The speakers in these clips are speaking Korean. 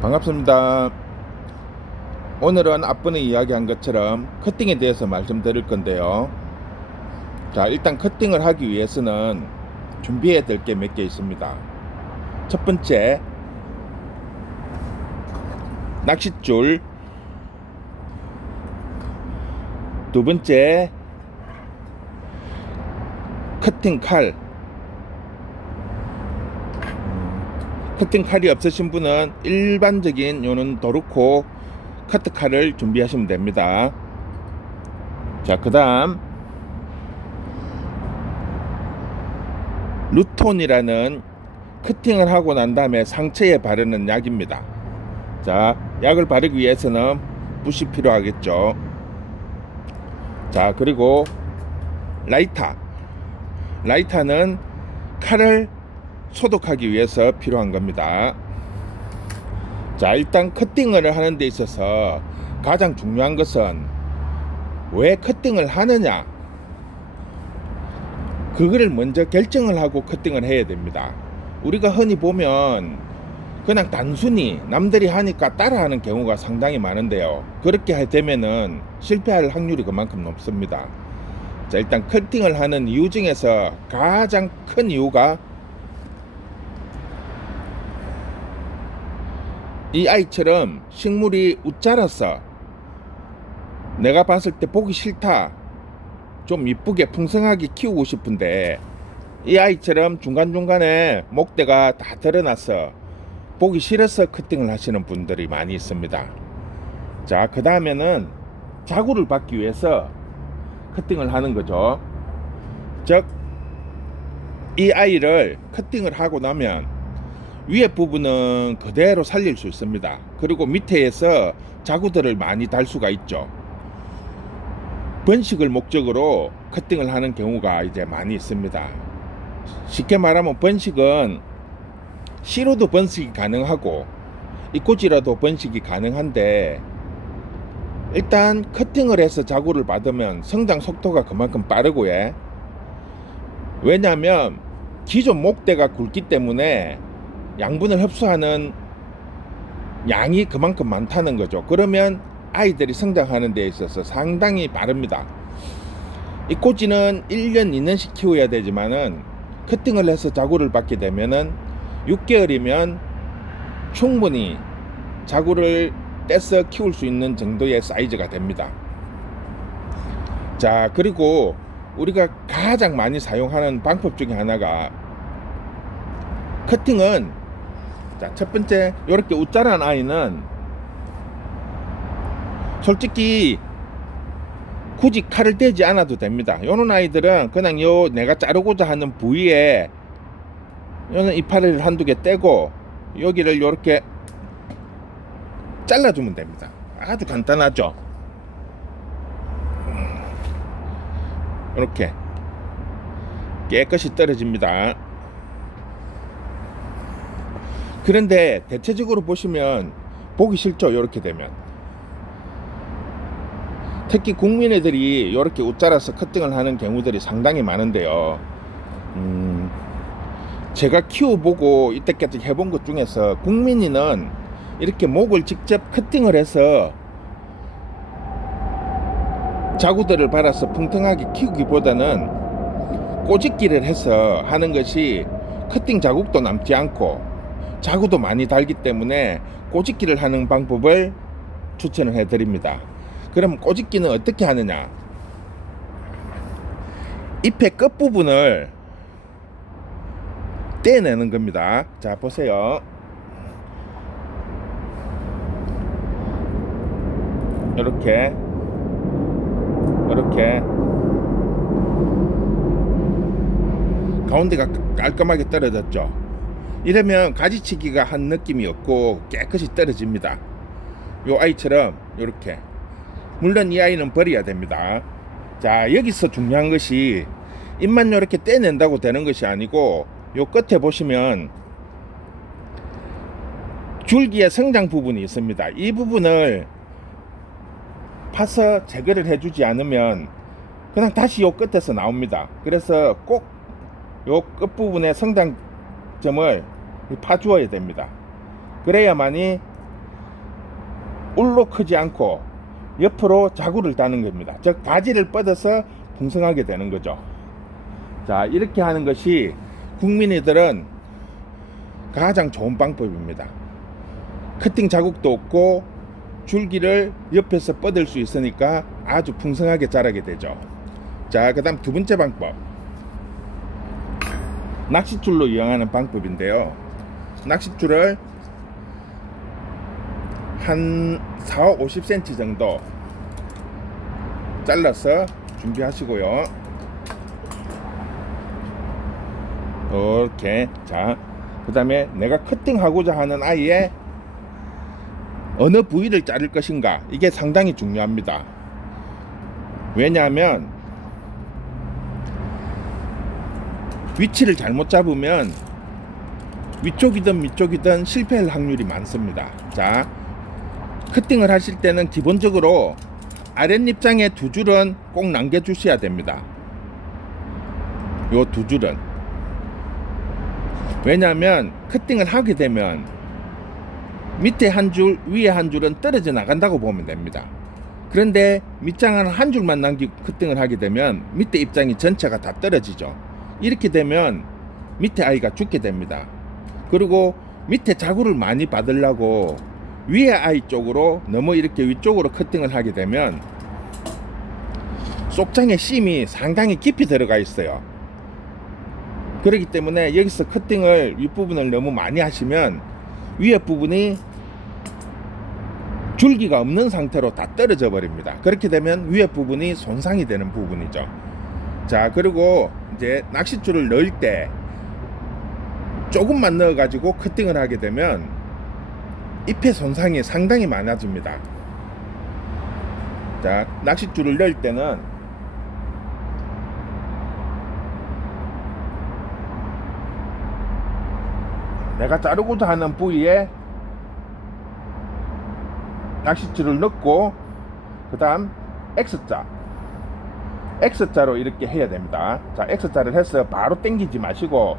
반갑습니다. 오늘은 앞번에 이야기한 것처럼 커팅에 대해서 말씀드릴 건데요. 자, 일단 커팅을 하기 위해서는 준비해야 될 게 몇 개 있습니다. 첫 번째, 낚싯줄. 두 번째, 커팅 칼. 커팅 칼이 없으신 분은 일반적인 요는 도르코 커트 칼을 준비하시면 됩니다. 자, 그 다음 루톤이라는 커팅을 하고 난 다음에 상처에 바르는 약입니다. 자, 약을 바르기 위해서는 붓이 필요하겠죠. 자, 그리고 라이터는 칼을 소독하기 위해서 필요한 겁니다. 자, 일단 커팅을 하는 데 있어서 가장 중요한 것은 왜 커팅을 하느냐, 그거를 먼저 결정을 하고 커팅을 해야 됩니다. 우리가 흔히 보면 그냥 단순히 남들이 하니까 따라하는 경우가 상당히 많은데요, 그렇게 되면은 실패할 확률이 그만큼 높습니다. 자, 일단 커팅을 하는 이유 중에서 가장 큰 이유가 이 아이처럼 식물이 웃자라서 내가 봤을 때 보기 싫다, 좀 이쁘게 풍성하게 키우고 싶은데 이 아이처럼 중간중간에 목대가 다 드러나서 보기 싫어서 커팅을 하시는 분들이 많이 있습니다. 자, 그 다음에는 자구를 받기 위해서 커팅을 하는 거죠. 즉, 이 아이를 커팅을 하고 나면 위에 부분은 그대로 살릴 수 있습니다. 그리고 밑에에서 자구들을 많이 달 수가 있죠. 번식을 목적으로 커팅을 하는 경우가 이제 많이 있습니다. 쉽게 말하면 번식은 씨로도 번식이 가능하고 잎꽂이라도 번식이 가능한데, 일단 커팅을 해서 자구를 받으면 성장 속도가 그만큼 빠르고요. 왜냐하면 기존 목대가 굵기 때문에 양분을 흡수하는 양이 그만큼 많다는 거죠. 그러면 아이들이 성장하는 데 있어서 상당히 빠릅니다. 이 꽃이는 1년, 2년씩 키워야 되지만은 커팅을 해서 자구를 받게 되면은 6개월이면 충분히 자구를 떼서 키울 수 있는 정도의 사이즈가 됩니다. 자, 그리고 우리가 가장 많이 사용하는 방법 중에 하나가 커팅은, 자, 첫 번째, 이렇게 웃자란 아이는 솔직히 굳이 칼을 떼지 않아도 됩니다. 요런 아이들은 그냥 요 내가 자르고자 하는 부위에 요는 이파리를 한두 개 떼고 여기를 이렇게 잘라주면 됩니다. 아주 간단하죠. 이렇게 깨끗이 떨어집니다. 그런데 대체적으로 보시면 보기 싫죠, 이렇게 되면. 특히 국민애들이 이렇게 옷자라서 커팅을 하는 경우들이 상당히 많은데요. 제가 키워보고 이때까지 해본 것 중에서 국민이는 이렇게 목을 직접 커팅을 해서 자구들을 발라서 풍성하게 키우기보다는 꼬집기를 해서 하는 것이 커팅 자국도 남지 않고 자구도 많이 달기 때문에 꼬집기를 하는 방법을 추천을 해드립니다. 그럼 꼬집기는 어떻게 하느냐? 잎의 끝부분을 떼내는 겁니다. 자, 보세요. 이렇게 가운데가 깔끔하게 떨어졌죠. 이러면 가지치기가 한 느낌이 없고 깨끗이 떨어집니다. 요 아이처럼 이렇게. 물론 이 아이는 버려야 됩니다. 자, 여기서 중요한 것이 잎만 이렇게 떼낸다고 되는 것이 아니고, 요 끝에 보시면 줄기의 성장 부분이 있습니다. 이 부분을 파서 제거를 해주지 않으면 그냥 다시 요 끝에서 나옵니다. 그래서 꼭 요 끝부분의 성장점을 파주어야 됩니다. 그래야만이 울로 크지 않고 옆으로 자구를 다는 겁니다. 즉 가지를 뻗어서 풍성하게 되는 거죠. 자, 이렇게 하는 것이 국민이들은 가장 좋은 방법입니다. 커팅 자국도 없고 줄기를 옆에서 뻗을 수 있으니까 아주 풍성하게 자라게 되죠. 자, 그 다음 두 번째 방법, 낚싯줄로 이용하는 방법인데요. 낚싯줄을 한 4, 50cm 정도 잘라서 준비하시고요. 이렇게. 자, 그 다음에 내가 커팅하고자 하는 아이의 어느 부위를 자를 것인가, 이게 상당히 중요합니다. 왜냐하면 위치를 잘못 잡으면 위쪽이든 밑쪽이든 실패할 확률이 많습니다. 자, 커팅을 하실 때는 기본적으로 아랫입장에 두 줄은 꼭 남겨 주셔야 됩니다. 요 두 줄은. 왜냐하면 커팅을 하게 되면 밑에 한 줄, 위에 한 줄은 떨어져 나간다고 보면 됩니다. 그런데 밑장을 한 줄만 남기고 커팅을 하게 되면 밑에 입장이 전체가 다 떨어지죠. 이렇게 되면 밑에 아이가 죽게 됩니다. 그리고 밑에 자구를 많이 받으려고 위에 아이 쪽으로 너무 이렇게 위쪽으로 커팅을 하게 되면 속장에 심이 상당히 깊이 들어가 있어요. 그렇기 때문에 여기서 커팅을 윗부분을 너무 많이 하시면 위에 부분이 줄기가 없는 상태로 다 떨어져 버립니다. 그렇게 되면 위에 부분이 손상이 되는 부분이죠. 자, 그리고 이제 낚싯줄을 넣을 때 조금만 넣어 가지고 커팅을 하게 되면 잎의 손상이 상당히 많아집니다. 자, 낚싯줄을 넣을 때는 내가 자르고자 하는 부위에 낚싯줄을 넣고 그 다음 X자로 이렇게 해야 됩니다. 자, X자를 해서 바로 당기지 마시고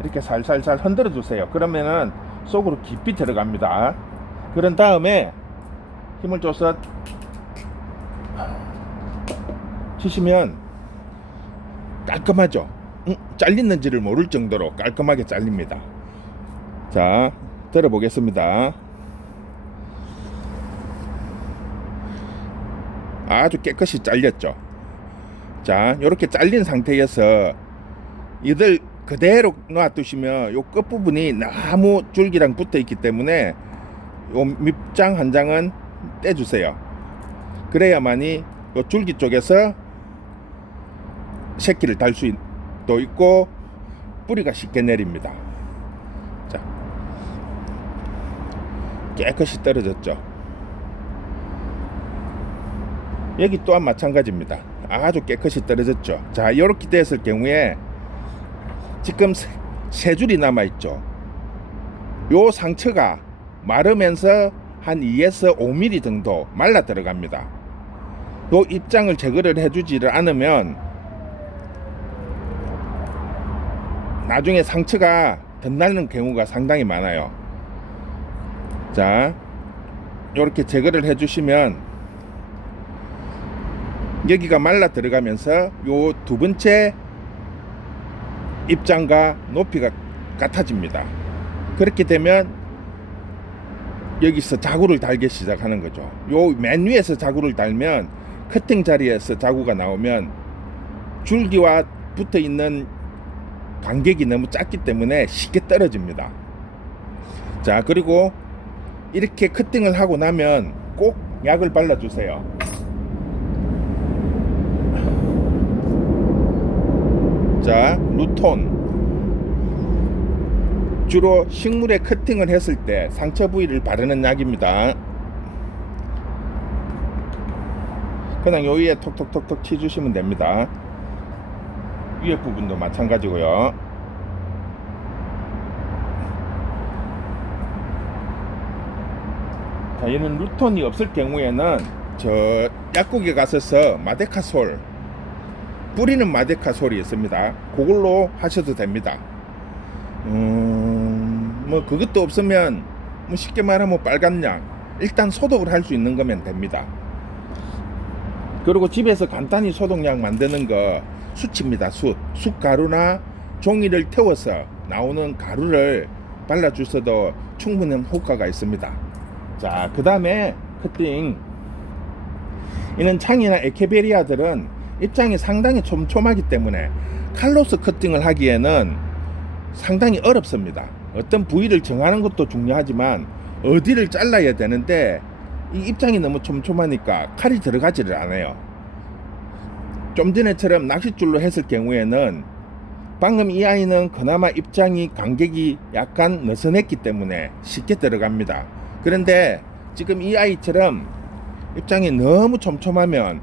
이렇게 살살살 흔들어 주세요. 그러면은 속으로 깊이 들어갑니다. 그런 다음에 힘을 줘서 치시면 깔끔하죠. 잘리는지를 모를 정도로 깔끔하게 잘립니다. 자, 들어보겠습니다. 아주 깨끗이 잘렸죠. 자, 이렇게 잘린 상태에서 이들 그대로 놔두시면 요 끝부분이 나무 줄기랑 붙어 있기 때문에 요 밑장 한 장은 떼주세요. 그래야만이 요 줄기 쪽에서 새끼를 달 수도 있고 뿌리가 쉽게 내립니다. 자, 깨끗이 떨어졌죠. 여기 또한 마찬가지입니다. 아주 깨끗이 떨어졌죠. 자, 이렇게 됐을 경우에 지금 세 줄이 남아 있죠. 요 상처가 마르면서 한 2에서 5mm 정도 말라 들어갑니다. 요 입장을 제거를 해주지를 않으면 나중에 상처가 덧나는 경우가 상당히 많아요. 자, 이렇게 제거를 해주시면 여기가 말라 들어가면서 요 두 번째 입장과 높이가 같아집니다. 그렇게 되면 여기서 자구를 달기 시작하는 거죠. 요 맨 위에서 자구를 달면 커팅 자리에서 자구가 나오면 줄기와 붙어 있는 간격이 너무 작기 때문에 쉽게 떨어집니다. 자, 그리고 이렇게 커팅을 하고 나면 꼭 약을 발라주세요. 자, 루톤. 주로 식물에 커팅을 했을 때 상처 부위를 바르는 약입니다. 그냥 요 위에 톡톡톡톡 치주시면 됩니다. 위에 부분도 마찬가지고요. 자, 얘는 루톤이 없을 경우에는 저 약국에 가셔서 마데카솔, 뿌리는 마데카솔이 있습니다. 그걸로 하셔도 됩니다. 뭐 그것도 없으면 뭐 쉽게 말하면 빨간약, 일단 소독을 할 수 있는 거면 됩니다. 그리고 집에서 간단히 소독약 만드는 거 숯입니다. 숯가루나 종이를 태워서 나오는 가루를 발라주셔도 충분한 효과가 있습니다. 자, 그 다음에 커팅. 이는 창이나 에케베리아들은 입장이 상당히 촘촘하기 때문에 칼로스 커팅을 하기에는 상당히 어렵습니다. 어떤 부위를 정하는 것도 중요하지만 어디를 잘라야 되는데 이 입장이 너무 촘촘하니까 칼이 들어가지를 않아요. 좀 전에처럼 낚싯줄로 했을 경우에는 방금 이 아이는 그나마 입장이 간격이 약간 느슨했기 때문에 쉽게 들어갑니다. 그런데 지금 이 아이처럼 입장이 너무 촘촘하면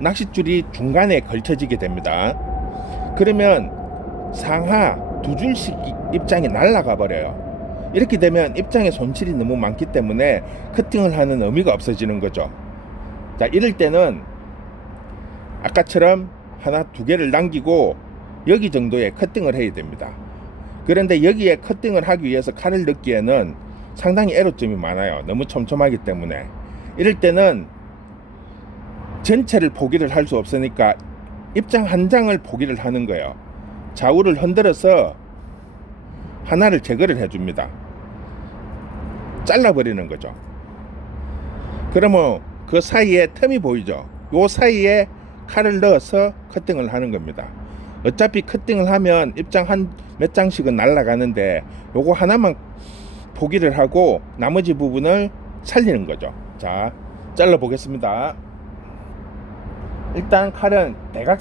낚싯줄이 중간에 걸쳐지게 됩니다. 그러면 상하 두 줄씩 입장이 날아가 버려요. 이렇게 되면 입장에 손실이 너무 많기 때문에 커팅을 하는 의미가 없어지는 거죠. 자, 이럴 때는 아까처럼 하나 두 개를 남기고 여기 정도의 커팅을 해야 됩니다. 그런데 여기에 커팅을 하기 위해서 칼을 넣기에는 상당히 애로점이 많아요. 너무 촘촘하기 때문에. 이럴 때는 전체를 포기를 할 수 없으니까 입장 한 장을 포기를 하는 거예요. 좌우를 흔들어서 하나를 제거를 해줍니다. 잘라버리는 거죠. 그러면 그 사이에 틈이 보이죠. 요 사이에 칼을 넣어서 커팅을 하는 겁니다. 어차피 커팅을 하면 입장 한 몇 장씩은 날아가는데 요거 하나만 포기를 하고 나머지 부분을 살리는 거죠. 자, 잘라 보겠습니다. 일단 칼은 대각